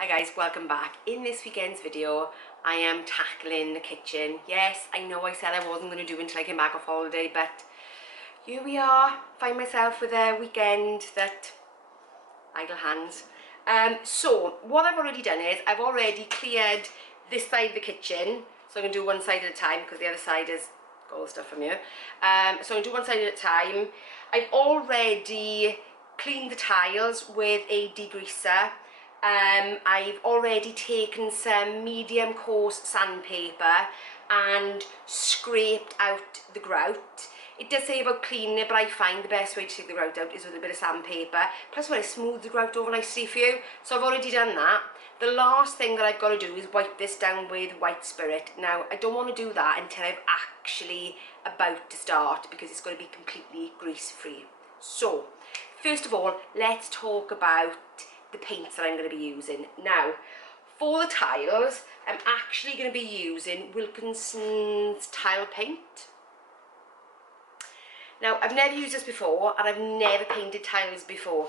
Hi guys, welcome back. In this weekend's video, I am tackling the kitchen. Yes, I know I said I wasn't going to do it until I came back off holiday, but here we are. Find myself with a weekend that idle hands. So what I've already done is I've already cleared this side of the kitchen. So I'm going to do one side at a time because the other side is got all the stuff from here. So I'm going to do one side at a time. I've already cleaned the tiles with a degreaser. I've already taken some medium coarse sandpaper and scraped out the grout. It does say about cleaning it, but I find the best way to take the grout out is with a bit of sandpaper. Plus when it smooths the grout over nicely for you. So I've already done that. The last thing that I've got to do is wipe this down with white spirit. Now, I don't want to do that until I'm actually about to start because it's going to be completely grease-free. So, first of all, let's talk about the paints that I'm going to be using. Now, for the tiles, I'm actually going to be using Wilkinson's tile paint. Now, I've never used this before, and I've never painted tiles before.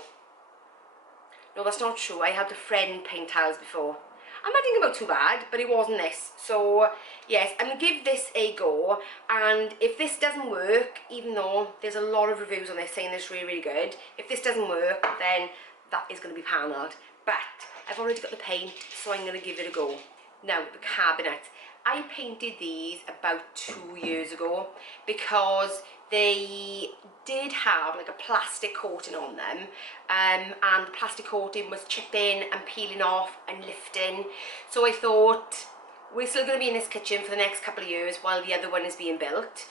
No, that's not true. I had a friend paint tiles before. I'm not thinking about too bad, but it wasn't this. So, yes, I'm going to give this a go, and if this doesn't work, even though there's a lot of reviews on this saying this really, really good, if this doesn't work, then that is going to be panelled. But I've already got the paint, so I'm going to give it a go. Now, the cabinets. I painted these about 2 years ago because they did have like a plastic coating on them, and the plastic coating was chipping and peeling off and lifting. So I thought, we're still going to be in this kitchen for the next couple of years while the other one is being built.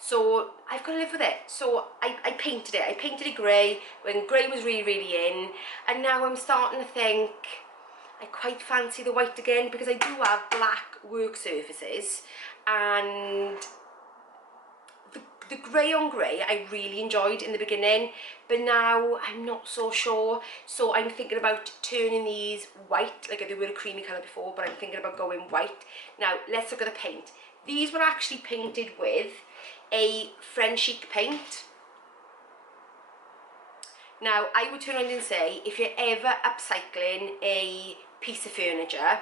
So I've got to live with it. So I painted it. I painted it grey when grey was really, really in, and now I'm starting to think I quite fancy the white again because I do have black work surfaces, and the grey on grey I really enjoyed in the beginning, but now I'm not so sure. So I'm thinking about turning these white, like they were a creamy colour before, but I'm thinking about going white. Now let's look at the paint. These were actually painted with a French chic paint. Now I would turn around and say, if you're ever upcycling a piece of furniture,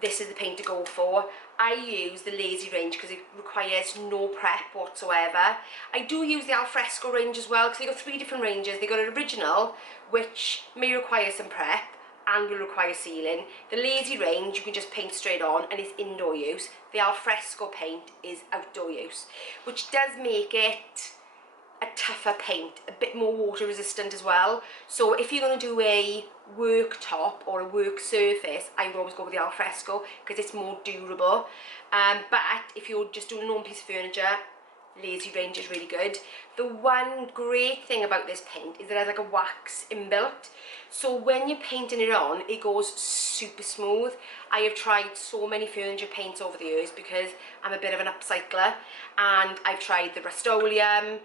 this is the paint to go for. I use the Lazy range because it requires no prep whatsoever. I do use the Alfresco range as well because they got 3 different ranges. They got an original, which may require some prep and will require sealing. The Lazy range you can just paint straight on and it's indoor use. The Alfresco paint is outdoor use, which does make it a tougher paint, a bit more water resistant as well. So if you're going to do a worktop or a work surface, I would always go with the Alfresco because it's more durable. But if you're just doing a normal piece of furniture, Lazy range is really good. The one great thing about this paint is it has like a wax inbuilt, so when you're painting it on, it goes super smooth. I have tried so many furniture paints over the years because I'm a bit of an upcycler, and I've tried the Rust-Oleum, and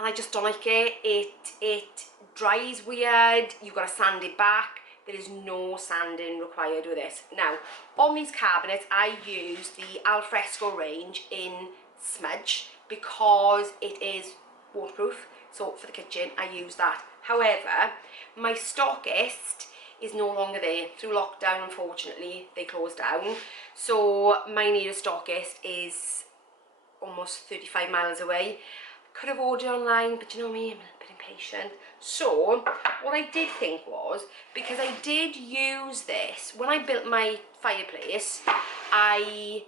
I just don't like it. It dries weird. You've got to sand it back. There is no sanding required with this. Now, on these cabinets, I use the Alfresco range in Smudge because it is waterproof. So for the kitchen, I use that. However, my stockist is no longer there. Through lockdown, unfortunately, they closed down. So my nearest stockist is almost 35 miles away. Could have ordered online, but you know me, I'm a bit impatient. So what I did think was, because I did use this when I built my fireplace, I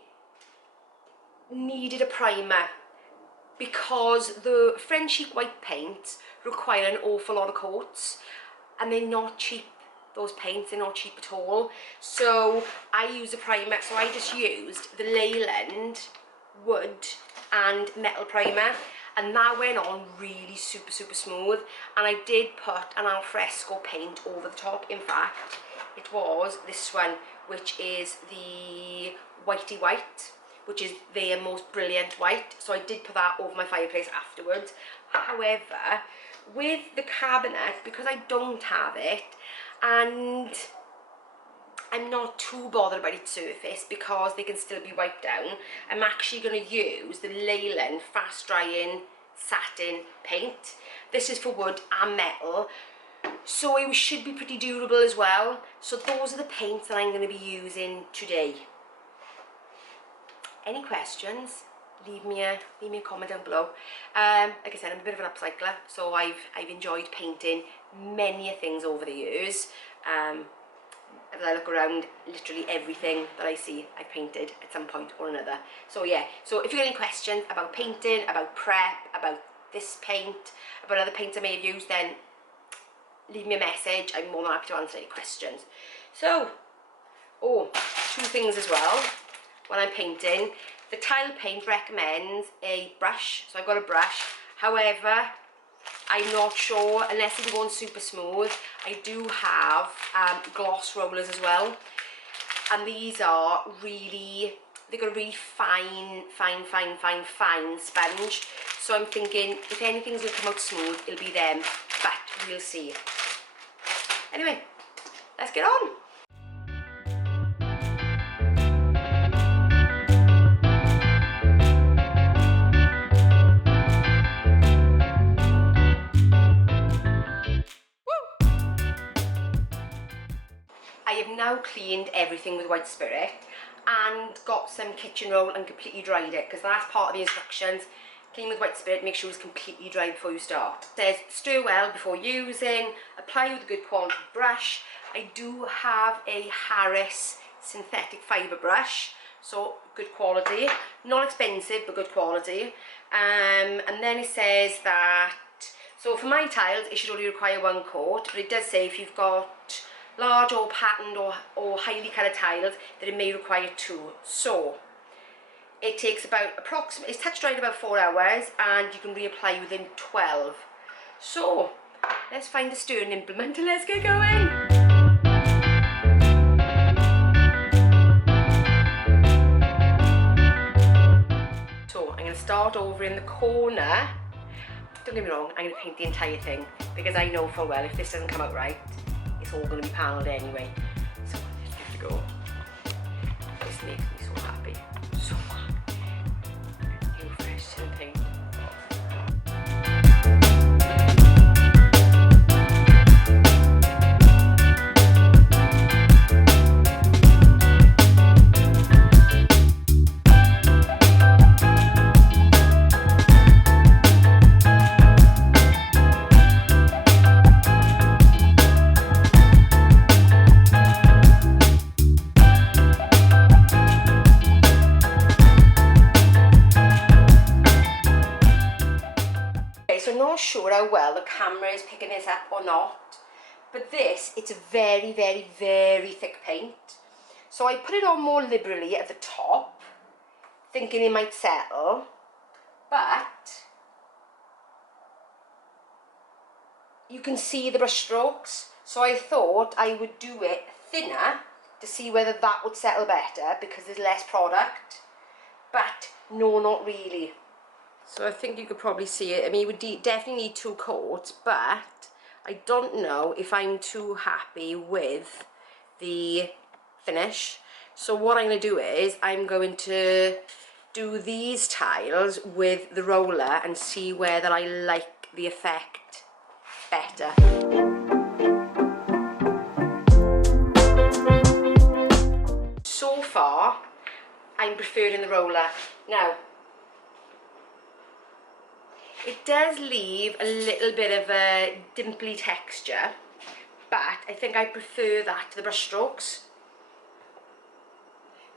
needed a primer because the French chic white paints require an awful lot of coats, and they're not cheap. Those paints, they're not cheap at all. So I used a primer. So I just used the Leyland wood and metal primer, and that went on really super smooth. And I did put an Alfresco paint over the top. In fact, it was this one, which is the Whitey White, which is their most brilliant white. So I did put that over my fireplace afterwards. However, with the cabinet, because I don't have it, and I'm not too bothered about its surface because they can still be wiped down, I'm actually going to use the Leyland fast drying satin paint. This is for wood and metal. So it should be pretty durable as well. So those are the paints that I'm going to be using today. Any questions? Leave me a comment down below. Like I said, I'm a bit of an upcycler, so I've enjoyed painting many things over the years. As I look around, literally everything that I see I've painted at some point or another. So yeah, so if you've got any questions about painting, about prep, about this paint, about other paints I may have used, then leave me a message. I'm more than happy to answer any questions. So, two things as well when I'm painting. The tile paint recommends a brush, so I've got a brush. However, I'm not sure, unless it's going super smooth, I do have gloss rollers as well. And these are really, they've got a really fine sponge. So I'm thinking, if anything's going to come out smooth, it'll be them, but we'll see. Anyway, let's get on. I have now cleaned everything with white spirit and got some kitchen roll and completely dried it, because that's part of the instructions. Clean with white spirit, make sure it's completely dry before you start. It says stir well before using, apply with a good quality brush. I do have a Harris synthetic fibre brush, so good quality, not expensive but good quality. And then it says that, so for my tiles it should only require 1 coat, but it does say if you've got large or patterned or highly coloured tiles that it may require 2. So it takes about it's touch dried about 4 hours and you can reapply within 12. So let's find a stirring implement and let's get going. So I'm going to start over in the corner. Don't get me wrong, I'm going to paint the entire thing, because I know full well if this doesn't come out right, it's all going to be panelled anyway. So let's give it a go. This makes me so happy. So happy. New fresh tin paint. Sure how well the camera is picking this up or not, but it's a very thick paint, so I put it on more liberally at the top thinking it might settle, but you can see the brush strokes, so I thought I would do it thinner to see whether that would settle better because there's less product, but no, not really. So I think you could probably see it. I mean, you would definitely need 2 coats, but I don't know if I'm too happy with the finish. So what I'm going to do is I'm going to do these tiles with the roller and see whether I like the effect better. So far, I'm preferring the roller. Now, it does leave a little bit of a dimply texture, but I think I prefer that to the brush strokes,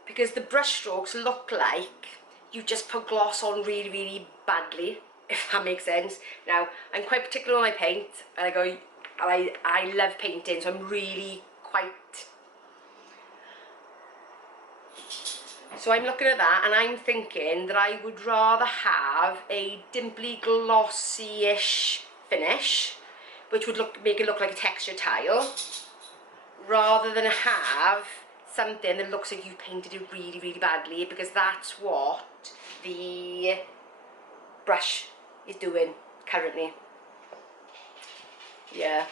because the brush strokes look like you just put gloss on really badly, if that makes sense. Now, I'm quite particular on my paint, and I love painting, so I'm really quite... So I'm looking at that and I'm thinking that I would rather have a dimply glossy-ish finish, which would make it look like a textured tile, rather than have something that looks like you painted it really badly, because that's what the brush is doing currently. Yeah.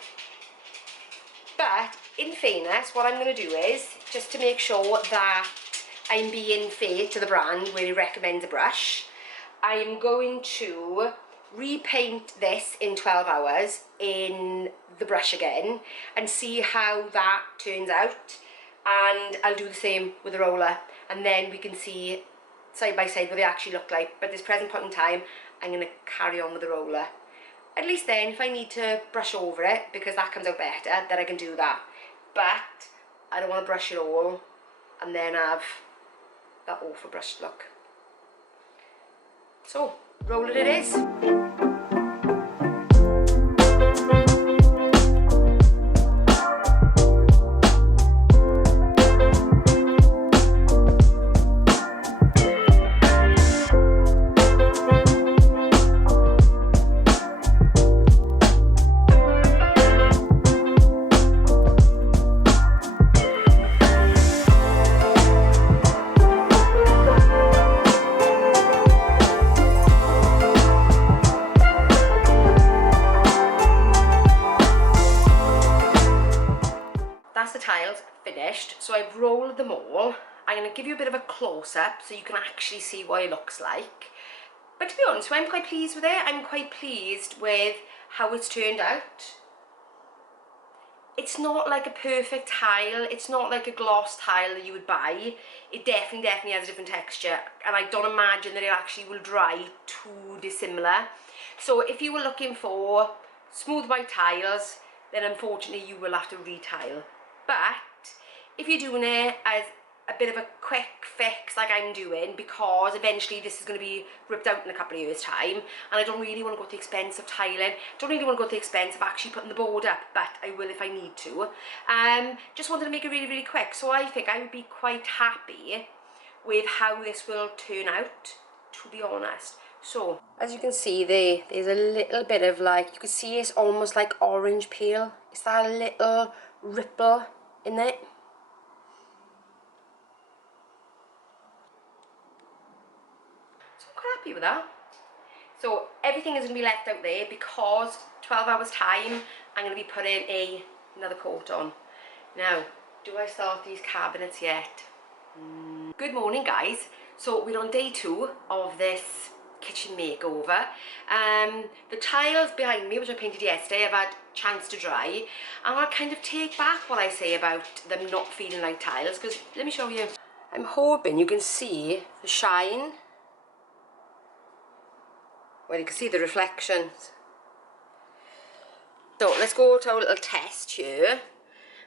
But in fairness, what I'm going to do is, just to make sure that I'm being fair to the brand where it recommends a brush, I'm going to repaint this in 12 hours in the brush again and see how that turns out, and I'll do the same with the roller, and then we can see side by side what they actually look like. But at this present point in time, I'm going to carry on with the roller. At least then, if I need to brush over it because that comes out better, then I can do that. But I don't want to brush it all and then have that awful brushed look. So, roller it is. Finished, so I've rolled them all. I'm going to give you a bit of a close-up so you can actually see what it looks like. But to be honest, I'm quite pleased with it. I'm quite pleased with how it's turned out. It's not like a perfect tile, it's not like a gloss tile that you would buy. It definitely has a different texture, and I don't imagine that it actually will dry too dissimilar. So if you were looking for smooth white tiles, then unfortunately you will have to retile. But if you're doing it as a bit of a quick fix like I'm doing, because eventually this is going to be ripped out in a couple of years time, and I don't really want to go to the expense of tiling, don't really want to go to the expense of actually putting the board up, but I will if I need to. Just wanted to make it really quick, so I think I would be quite happy with how this will turn out, to be honest. So, as you can see there's a little bit of, like, you can see it's almost like orange peel. It's that little ripple in it. So I'm quite happy with that. So everything is going to be left out there because 12 hours time I'm going to be putting another coat on. Now, do I start these cabinets yet? Good morning guys. So we're on day 2 of this kitchen makeover. The tiles behind me, which I painted yesterday, I've had a chance to dry, and I'll kind of take back what I say about them not feeling like tiles, because let me show you. I'm hoping you can see the shine. Well, you can see the reflections. So let's go to our little test here.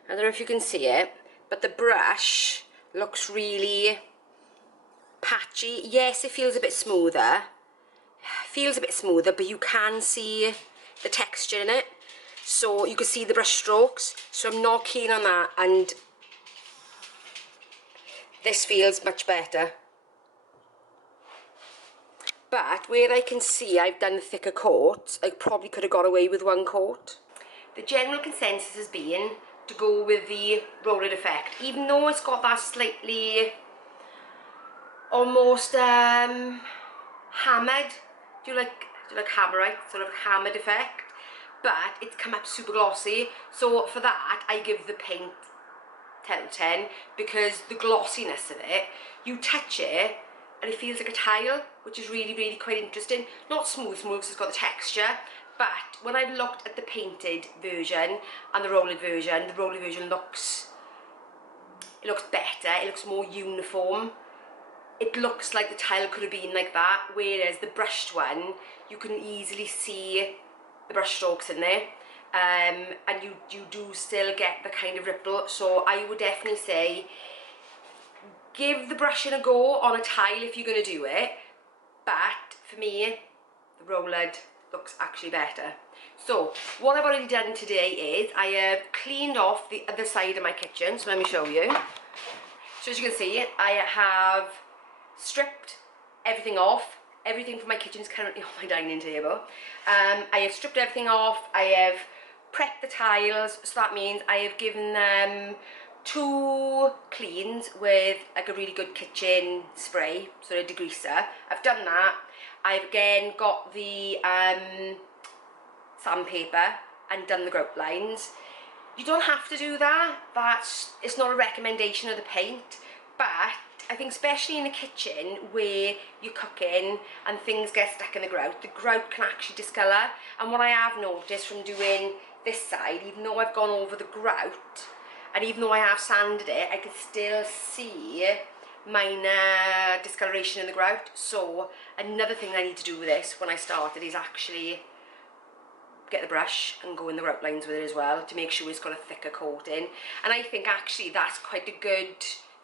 I don't know if you can see it, but the brush looks really patchy. Yes, it feels a bit smoother. But you can see the texture in it. So you can see the brush strokes. So I'm not keen on that, and this feels much better. But where I can see I've done the thicker coat, I probably could have got away with one coat. The general consensus has been to go with the rolled effect, even though it's got that slightly almost hammered. Do you like hammerite, sort of hammered effect? But it's come up super glossy, so for that I give the paint 10 out of 10, because the glossiness of it, you touch it and it feels like a tile, which is really quite interesting. Not smooth because it's got the texture, but when I've looked at the painted version and the rolled version looks better, it looks more uniform. It looks like the tile could have been like that, whereas the brushed one, you can easily see the brush strokes in there, and you do still get the kind of ripple. So I would definitely say give the brushing a go on a tile if you're going to do it, but for me the rolled looks actually better. So what I've already done today is I have cleaned off the other side of my kitchen, so let me show you. So as you can see, I have stripped everything off. Everything from my kitchen is currently on my dining table. I have stripped everything off. I have prepped the tiles, so that means I have given them 2 cleans with like a really good kitchen spray, sort of degreaser. It's done that. I've again got the sandpaper and done the grout lines. You don't have to do that. It's not a recommendation of the paint, but I think especially in a kitchen where you're cooking and things get stuck in the grout can actually discolour. And what I have noticed from doing this side, even though I've gone over the grout, and even though I have sanded it, I can still see minor discoloration in the grout. So another thing I need to do with this when I started is actually get the brush and go in the grout lines with it as well to make sure it's got a thicker coating. And I think actually that's quite a good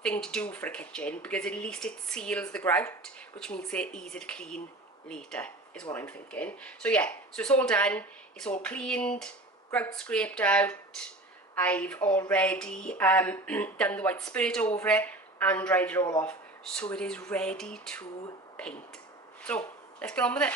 thing to do for a kitchen, because at least it seals the grout, which makes it easy to clean later, is what I'm thinking. So yeah, so it's all done, it's all cleaned, grout scraped out. I've already done the white spirit over it and dried it all off, so it is ready to paint. So let's get on with it.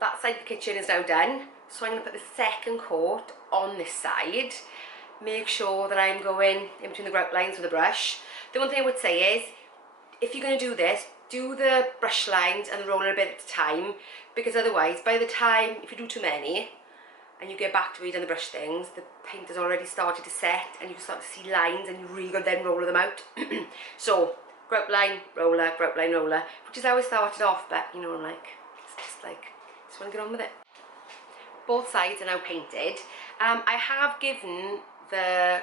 That side of the kitchen is now done, so I'm going to put the second coat on this side. Make sure that I'm going in between the grout lines with a brush. The one thing I would say is, if you're going to do this, do the brush lines and the roller a bit at a time, because otherwise, by the time, if you do too many, and you get back to where you've done the brush things, the paint has already started to set, and you can start to see lines, and you really got to then roller them out. So, grout line, roller, which is how I started off, but you know what I'm like, it's just like, just want to get on with it. Both sides are now painted. I have given the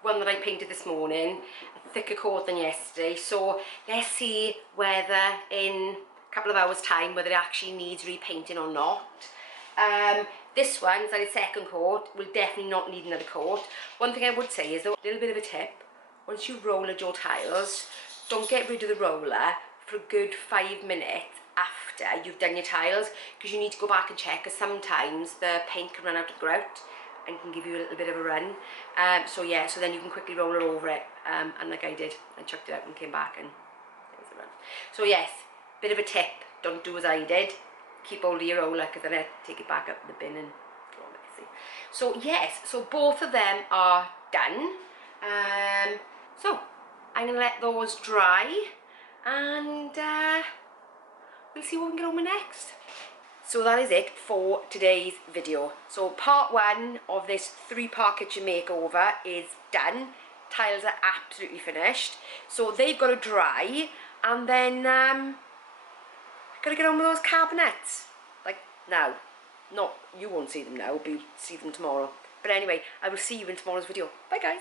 one that I painted this morning a thicker coat than yesterday, so let's see whether in a couple of hours time whether it actually needs repainting or not. This one, it's like a second coat, will definitely not need another coat. One thing I would say is, though, a little bit of a tip: once you roller your tiles, don't get rid of the roller for a good 5 minutes after you've done your tiles, because you need to go back and check, because sometimes the paint can run out of the grout and can give you a little bit of a run. So yeah, so then you can quickly roll it over it, and like I did, I chucked it out and came back and there's a run. So yes, bit of a tip, don't do as I did, keep hold of your roller, because then I take it back up in the bin and go on, like you see. So yes, so both of them are done. So I'm going to let those dry, and we'll see what we can get on with next. So that is it for today's video. So part 1 of this 3-part kitchen makeover is done. Tiles are absolutely finished. So they've got to dry, and then got to get on with those cabinets. Like now. Not, you won't see them now, but you'll see them tomorrow. But anyway, I will see you in tomorrow's video. Bye guys.